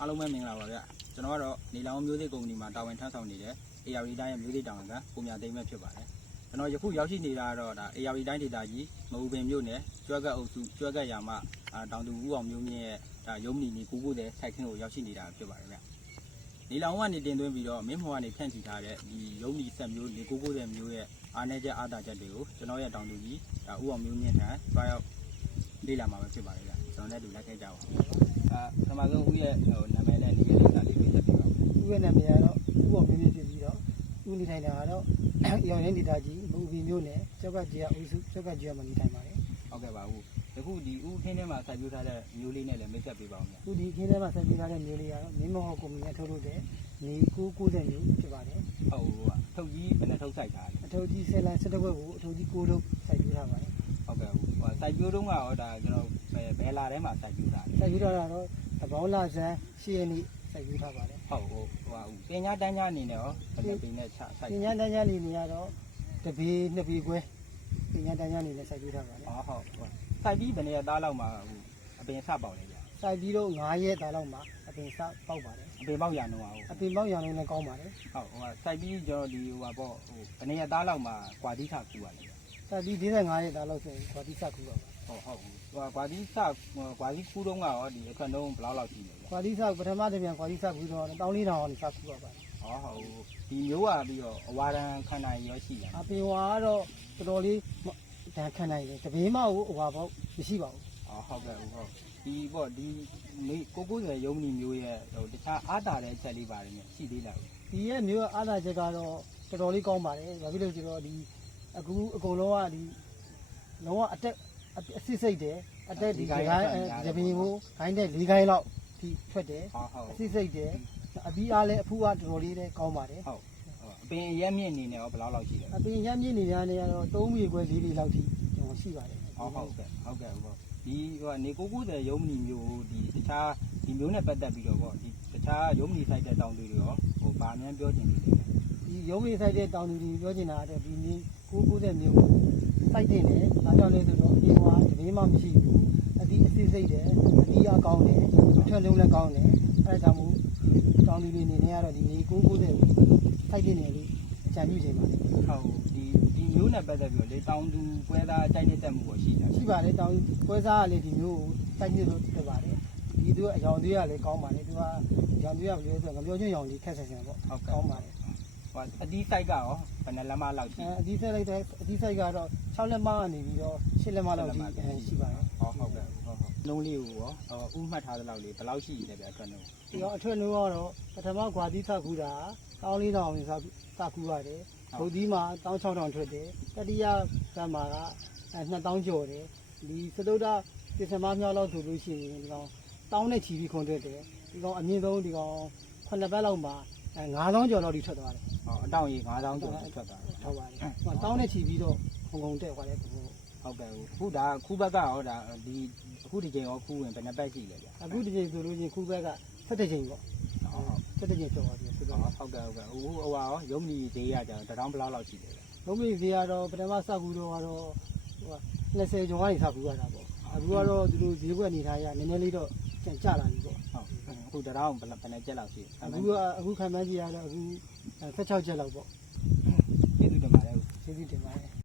အားလုံးပဲမင်္ဂလာပါဗျကျွန်တော်ကတော့နေလောင်မျိုးစေ့ကုမ္ပဏီမှာတာဝန်ထမ်းဆောင်နေတဲ့ AR တိုင်းရဲ့မျိုးစေ့တောင်ကပုံညာသိမ်းမဲ့ဖြစ်ပါတယ်ကျွန်တော်ယခုရောက်ရှိနေတာကတော့ဒါ AR တိုင်းဒေသကြီးမအူပင်မြို့နယ်ကျွဲကပ်အုပ်စုကျွဲကပ်ရာမအာတောင်သူဦးအောင်မျိုးမြင့်ရဲ့ဒါရုံးမနီနေ990စိုက်ခင်းကိုရောက်ရှိနေတာဖြစ်ပါတယ်ဗျနေလောင်ကနေတင်သွင်းပြီးတော့မင်းမော်ကနေဖြန့်ချီထားတဲ့ဒီရုံးမနီဆက်မျိုးနေ990မျိုးရဲ့အားနည်းချက်အားသာချက်တွေကိုကျွန်တော်ရဲ့တောင်သူကြီးဒါဦးအောင်မျိုးမြင့်ထံတွားရောက်လေ့လာမှာပဲဖြစ်ပါတယ်ဗျကျွန်တော်လည်းဒီလိုက်ခဲ့ကြပါဦးအာပထ မဆုံးဦးရဲ့ဟိုနာမည်နဲ့နေရာလေးစာလေးပြချက်ပြပါဦးဥရဲ့နာမည်ကတော့ဥပေါ်မြင့်မြင့်ဖြစ်ပြီးတော့ဥနေထိုင်တာကတော့ရောင်ရင်းဒေတာကြီးဘူဘီမျိုးနဲ့ကျောက်ကကြီးအုပ်စုကျောက်ကကြီးမှာနေထိုင်ပါတယ်ဟုတ်ကဲ့ပါဦးယခုဒီဦးခင်းထဲမှာစိုက်ပျိုးထားတဲ့မျိုးလေးနဲ့လည်းမိတ်ဆက်ပေးပါဦးခင်။ခုဒီခင်းထဲမှာဆက်ပေးထားတဲ့မျိုးလေးကတော့မင်းမဟုတ်ကုမ္ပဏီနဲ့ထုတ်လုပ်တဲ့နေ990မျိုးဖြစ်ပါတယ်ဗျဟုတ်ဟိုကထုတ်ကြီးဘယ်နဲ့ထုတ်စိုက်ထားလဲ။အထုပ်ကြီး10လမ်း17ဘက်ကိုအထုပ်ကြီး9ထုတ်စိုက်ပေးထားပါတယ်ဟုတ်ကဲ့ဟိုစိုက်ပျိုးတုန်းကရောဒါကျွန်တော်ဘယ်ဘယ်လာထဲမှာစိုက်ပျိုးထားလဲ။စိုက်ပေးထားတာတော့ သဘောင်းလာဆန်း10ရက်နေ့စိုက်ပေးထားပါတယ်ဟုတ်ဟိုဟိုဦးပညာတန်းကြားအနေနဲ့ရောဘယ်နဲ့ပင်နဲ့ချစိုက်။ပညာတန်းကြားနေနေရတော့တပေနှစ်ပေခွဲပညာတန်းကြားနေနဲ့စိုက်ပေးထားပါတယ်ဟောဟုတ်ဟိုစိုက်ပြီးဘယ်နဲ့သားလောက်မှာဟိုအပင်စပေါက်လဲဗျ။စိုက်ပြီးတော့9ရက်တာလောက်မှာအပင်စပေါက်ပါတယ်အပင်ပေါက်ရတော့ဟုတ်။အပင်ပေါက်ရအောင်လည်းကောင်းပါတယ်ဟုတ်ဟိုစိုက်ပြီးကျွန်တော်ဒီဟိုပါပေါ့ဟိုဘယ်နဲ့သားလောက်မှာကွာတိထကူရလဲဗျ။စိုက်ပြီး45ရက်တာလောက်ဆိုရင်ခွာတိစကူပါပါ ဟုတ်ဟုတ်ဟိုကွာတိစကွာတိကူတုန်းကရောဒီအခက်တုံးဘယ်လောက်လောက်ရှိလဲဗျ။ခွာတိစပထမတစ်ပြန်ခွာတိစကူတော့1400အောင်စကူပါပါဟောဟုတ်ဒီမျိုးကပြီးတော့အဝါဒံခန္ဓာရောရှိတယ်။အပင်ဝါကတော့တော်တော်လေးတန်ခံနိုင်တယ်။တပင်းမဟုတ်ဟိုပါပေါ့မရှိပါဘူးဟောဟုတ်ကဲ့ဟုတ်ဒီပေါ့ဒီမေကိုကိုယ်ရုံမနီမျိုးရဲ့ဟိုတခြားအားတာတဲ့အချက်လေးပါတယ်မြရှိသေးလား။ဒီရဲ့မျိုးအားသာချက်ကတော့တော်တော်လေးကောင်းပါတယ်။ဘာဖြစ်လို့ကျတော့ဒီအခုအကုန်လုံးကဒီလုံးဝအတက် အစစ်စိတ်တယ်အတက်ဒီခိုင်းတပင်းကိုခိုင်းတဲ့၄ခိုင်းလောက်ဒီထွက်တယ်ဟောဟုတ်အစစ်စိတ်တယ်အပြီးအားလည်းအဖူးကတော်တော်လေးလည်းကောင်းပါတယ်ဟုတ်အပင်အရက်မြင့်အနေနဲ့ရောဘယ်လောက်လောက်ရှိလဲအပင်ရမြင့်နေရနေရတော့3မီခွဲ4လလောက်ထိကျွန်တော်ရှိပါတယ်ဟောဟုတ်ကဲ့ဟုတ်ကဲ့ဟုတ်ဒီဟိုနေကိုကိုယ်ရုံမနီမျိုးဒီတခြားဒီမျိုးနဲ့ပတ်သက်ပြီးတော့ပေါ့ဒီတခြားရုံမနီဆိုင်တဲ့တောင်တွေရောဟိုဗာမြန်ပြောချင်နေတယ်ဒီရုံးလေးဆိုင်တဲ့တောင်သူတွေပြောချင်တာကတော့ဒီနေ990မျိုးကို စိုက်တင်တယ်။ဒါကြောင့်လဲဆိုတော့ဒီဟွာတပင်းမှမရှိဘူး။အဒီအစစ်စိတ်တယ်။အဒီအကောင်းတယ်။အထွက်လုံးလည်းကောင်းတယ်။အဲဒါကြောင့်မို့တောင်သူတွေအနေနဲ့ကတော့ဒီနေ990ကိုစိုက်တင်တယ်လို့အကြံပြုချင်ပါတယ်ဟုတ်ဒီဒီမျိုးနဲ့ပတ်သက်ပြီးတော့လေတောင်သူပွဲသားအကြိုက်နေတက်မှုကိုရှိတယ်။ရှိပါတယ်တောင်ပွဲစားကလည်းဒီမျိုးကိုစိုက်နေလို့တက်ပါတယ်။ဒီသူကအယောင်သေးကလည်းကောင်းပါတယ်။သူကအယောင်သေးကဘယ်လိုလဲဆိုတော့ငပြောချင်းရောင်လေးခက်ဆက်ဆန်ပေါ့ဟုတ်။ကဲ့ကောင်းပါတယ် ဟိုအဒီဆိုင်ကရောဘယ်နှလက်မလောက်ရှိအဲလဲ အဒီဆက်လိုက်တဲ့အဒီဆိုင်ကတော့6လက်မကနေပြီးတော့8လက်မလောက်ထိအဲရှိပါတယ်ဟောဟုတ်ကဲ့ဟုတ်ဟုတ်လုံးလေးကိုရောဟိုဥမှတ်ထားတဲ့လောက်လေးဘယ်လောက်ရှိလဲဗျအတွက်လုံးဒီတော့အထွတ်နှုံးကတော့ပထမကွာတိသကူတာတောင်းလေးတောင်စသကူရတယ်ဘုတ်ဒီမှာတောင်း6000ထွက်တယ်တတိယကမှာက2000ကျော်တယ်ဒီစတုဒ္ဒပစ္စမမြောက်လောက်ဆိုလို့ရှိရင်ဒီကောင်တောင်းနဲ့ချီပြီးခွန်ထွက်တယ်ဒီကောင်အမြင့်ဆုံးဒီကောင်9ဘက်လောက်မှာ 9000ကျော်လောက်ထိထွက်သွားတယ်ဟောအတောင်ကြီး9000ကျော်ထွက်သွားတယ်ထောက်ပါတယ်တောင်းနဲ့ချီပြီးတော့ခုံခုံတက်သွားတယ်ဘုဟုတ်ကဲ့ခုဒါခုဘက်ကရောဒါဒီအခုဒီချိန်ရောခုဝင်ဘယ်နှပတ်ရှိလဲဗျအခုဒီချိန်ဆိုလို့ချင်းခုဘက်က17ချိန်ပေါ့ဟုတ်17ချိန်ကျော်သွားပြီခုဘက်ကဟုတ်ကဲ့ဟုတ်ကဲ့ဟိုဟိုဟာရောရုံမီဈေးရကြတော့တောင်ဘလောက်လောက်ရှိလဲဗျလုံးမိသေးကတော့ပထမစကူတော့ကတော့ဟို20ကျော်ကနေစကူရတာပေါ့အခုကတော့သူတို့ဈေးကွက်အနေထားရနည်းနည်းလေးတော့ကျန်ကျလာပြီပေါ့ဟုတ် အခုတောင်ဘယ်ဘယ်နှကျက်လောက်ရှိအခုကအခုခံမှန်းကြည့်ရတော့အခု16ချက်လောက်ပေါ့ကျေးဇူးတင်ပါတယ်ကျေးဇူးတင်ပါတယ်